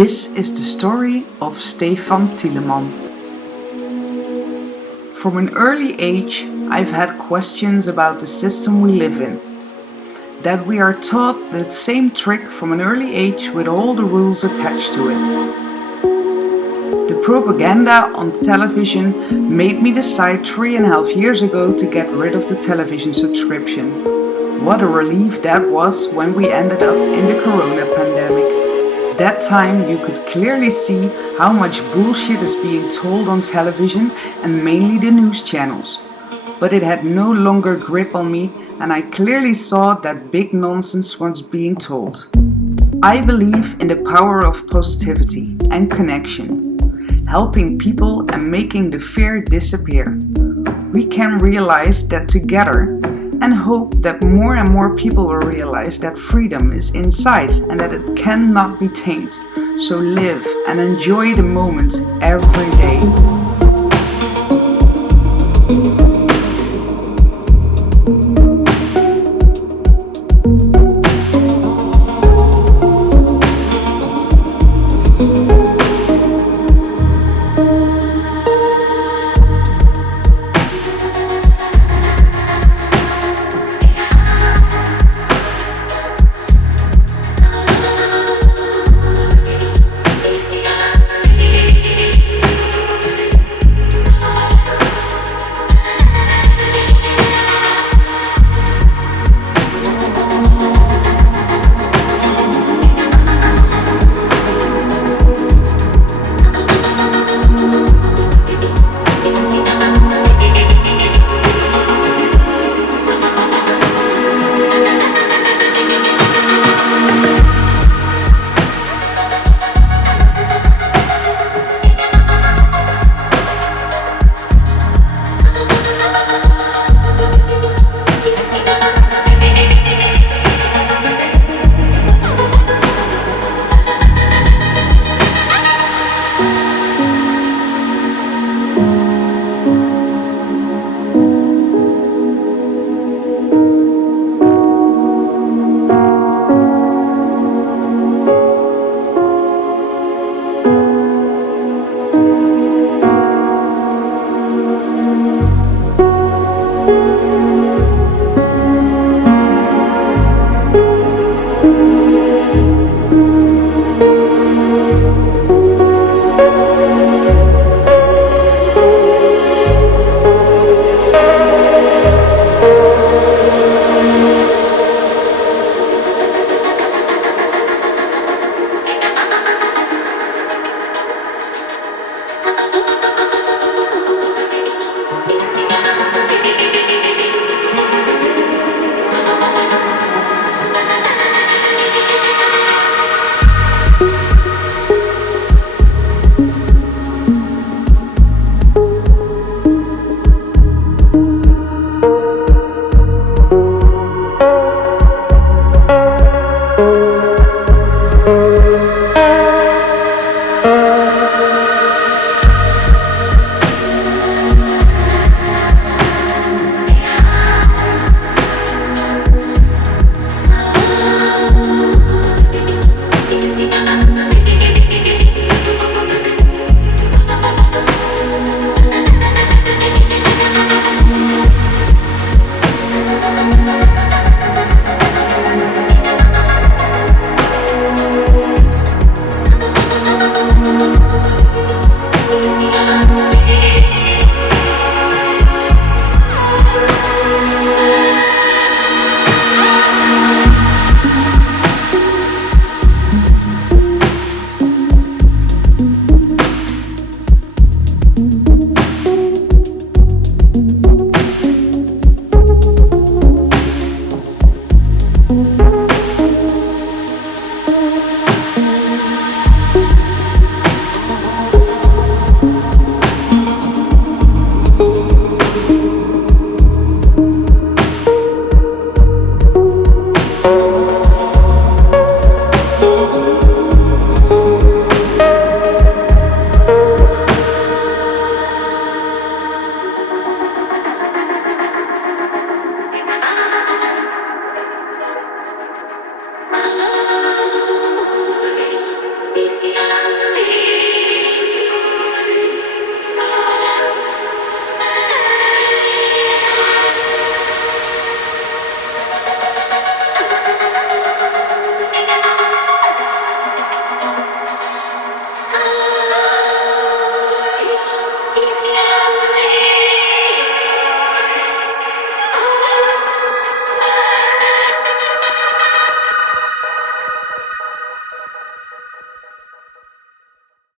This is the story of Stephan Tieleman. From an early age, I've had questions about the system we live in. That we are taught the same trick from an early age with all the rules attached to it. The propaganda on television made me decide 3.5 years ago to get rid of the television subscription. What a relief that was when we ended up in the corona pandemic. That time you could clearly see how much bullshit is being told on television and mainly the news channels. But it had no longer grip on me and I clearly saw that big nonsense was being told. I believe in the power of positivity and connection, helping people and making the fear disappear. We can realize that together and hope that more and more people will realize that freedom is inside and that it cannot be tamed. So live and enjoy the moment every day.